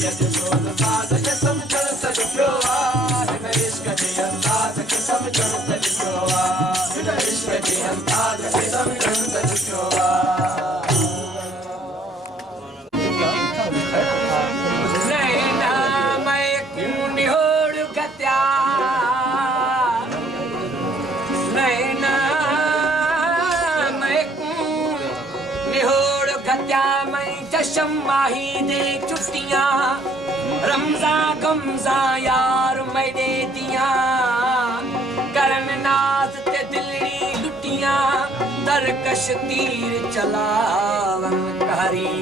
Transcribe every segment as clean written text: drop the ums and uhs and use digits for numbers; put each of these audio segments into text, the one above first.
Yeah. चशम माही दे चुटियां रमजा गमजा यार मैडे दियां करन नाज ते दिलड़ी लुटियां दरकश तीर चलावन कारी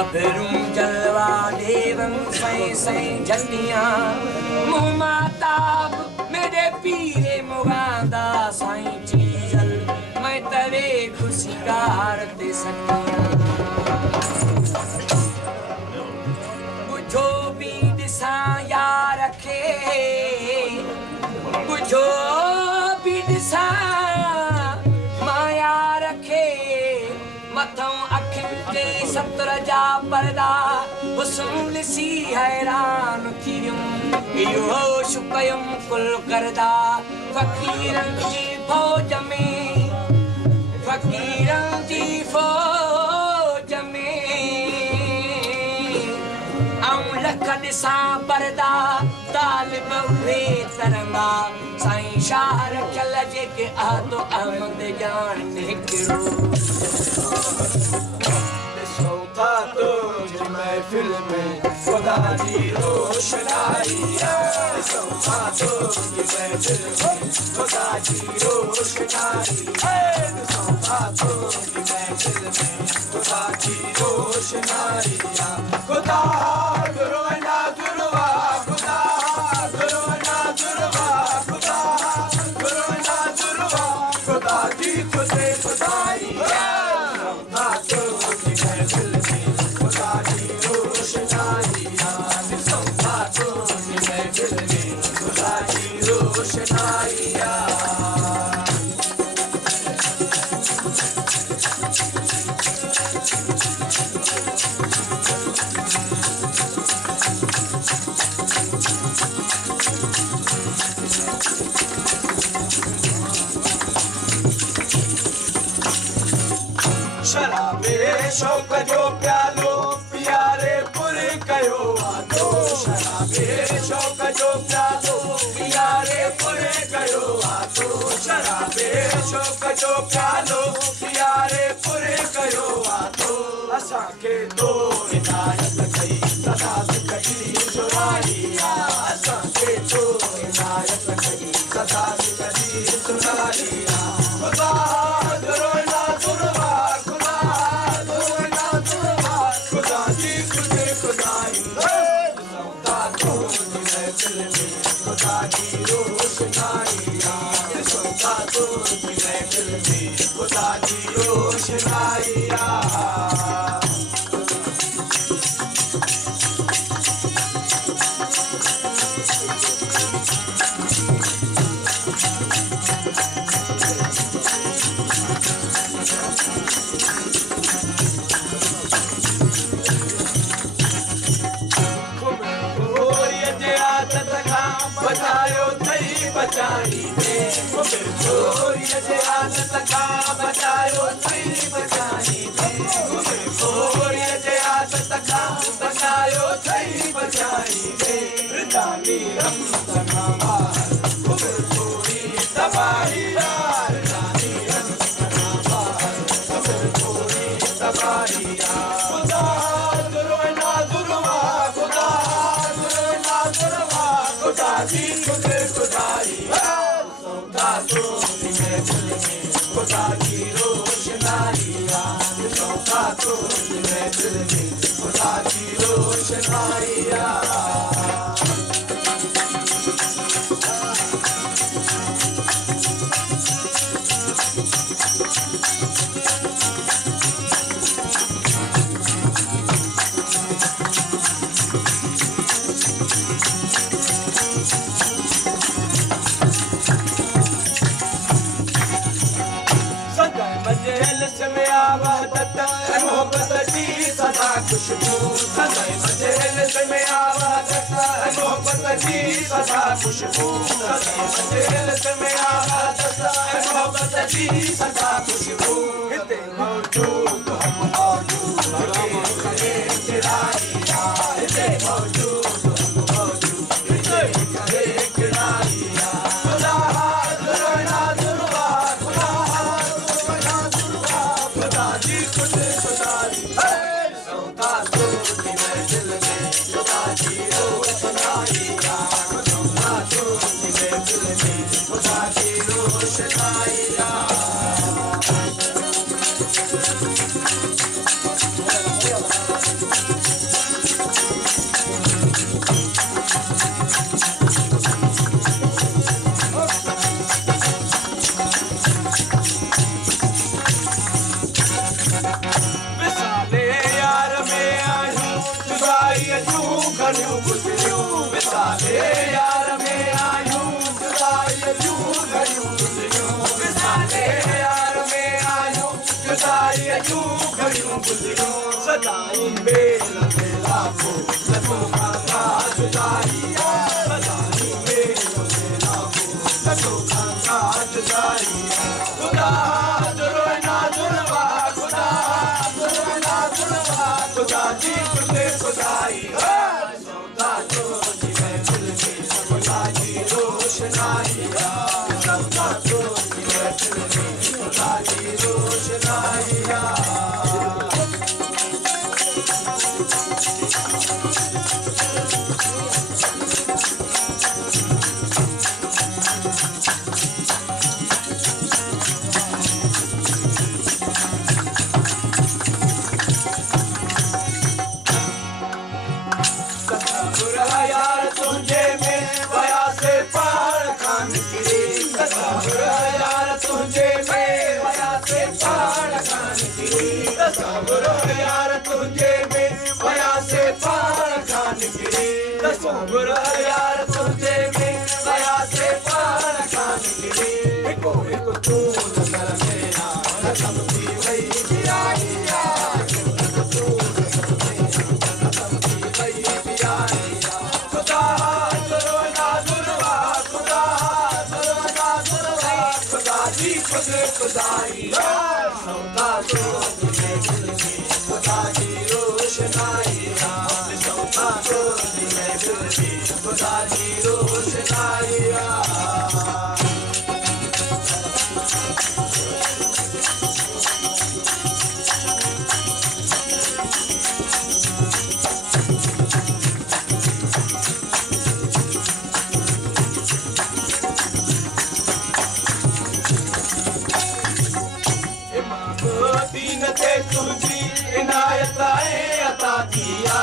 अबरूं जलवा देवन सै सै जटियां मुमाताब मेरे पीरे मुगादा साईं चीजल मैं तवे खुशिगार ते सकियां बुझो भी दिसा यार रखे बुझो भी दिसा माया रखे मथों अखिन ते सतर जा पर्दा हुस्न सी हैरान थियुम इहो शुकयुम कुल करदा फकीरन जी फौज में फकीरन जी फौज में आऊं लख दिसा पर्दा तालिब उहे तरंगा साईं शाह रखियल जेके आदो अहमद जान निकिरो तो महफिल में खुदा की रोशनाई सोफा तो महफिल में खुदा की रोशनाई सोफा तो महफिल में खुदा की रोशनाई खुदा गुरु ना गुरुआ खुदा गुरु ना गुरुआ खुदा गुरु ना गुरुआ खुदा की खुदे खुदाई शराबे शौक जो प्यालो प्यारे पुर कयो आतो शराबे शौक जो प्यालो प्यारे पुर कयो आतो शराबे शौक जो प्यालो प्यारे पुर कयो आतो असां के तो हिदायत कई सदा कई सुनाइया असां के तो हिदायत कई सदा कई सुनाइया खुदा गुरु ना गुरुआ खुदा की रोशनाइया सोता तो महफिल में खुदा की रोशनाइया बचायो थई बचाई दे गोरी जे आदत का बचायो थई बचाई दे गोरी जे आदत का बचायो थई बचाई दे रिदानी रम तनावा गोरी तबाही रिदानी रम तनावा गोरी तबाही खुदा गुरु ना गुरुआ खुदा गुरु ना गुरुआ खुदा की खुदे खुदाई सोता तो महफिल में खुदा की रोशनाइया सोता तो महफिल में खुदा की रोशनाइया मोहब्बत की सदा खुशबू सदाई मजलिस में आवाज़ मोहब्बत की सदा खुशबू सदाई मजलिस में आवाज़ मोहब्बत की सदा खुशबू इतने मौजूद हम मौजूद लगे किराया इतने मौजूद हम मौजूद लगे किराया खुदा गुरु ना गुरुआ खुदा गुरु ना गुरुआ खुदा जी खुद खुदाई सोता जूं घणियूं गुज़रियूं विसाले यार में आयूं जुदाईअ जूं घणियूं गुज़रियूं विसाले यार में आयूं जुदाईअ जूं घणियूं गुज़रियूं सदाई मेल में लाखो लखो खां जुदाई सदाई मेल में लाखो लखो खां जुदाई खुदा जुर्ना जुर्वा खुदा जुर्ना जुर्वा खुदा जी खुदे खुदाई सौदा तो जी महफिल में खुदा जी रोशनाई सौदा तो जी महफिल में खुदा जी रोशनाई यार तुझे में वया से पार खान गिरी यार तुझे में वया से पार खान गिरी यार तुझे में वया से पार खान गिरी यार तुझे में वया से पार खान गिरी हिकु हिकु तू नज़र मेरा ख़त्म थी वई बियाहिया तू नज़र मेरा ख़त्म थी वई बियाहिया खुदा जुर्ना जुर्वा खुदा जुर्ना जुर्वा खुदा जी खुद खुदाई सौदा तो तुझे दिल में खुदा जी रोशनाई सौदा तो तुझे दिल में खुदा जी रोशनाई दीन ते तुझी इनायत अता किया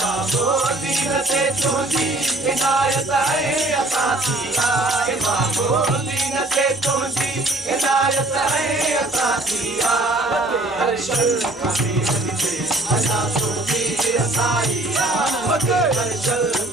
बाबो दीन ते तुझी इनायत अता किया बाबो दीन ते तुझी इनायत अता किया हर शल का भी अल्लाह तुझी असाई हर शल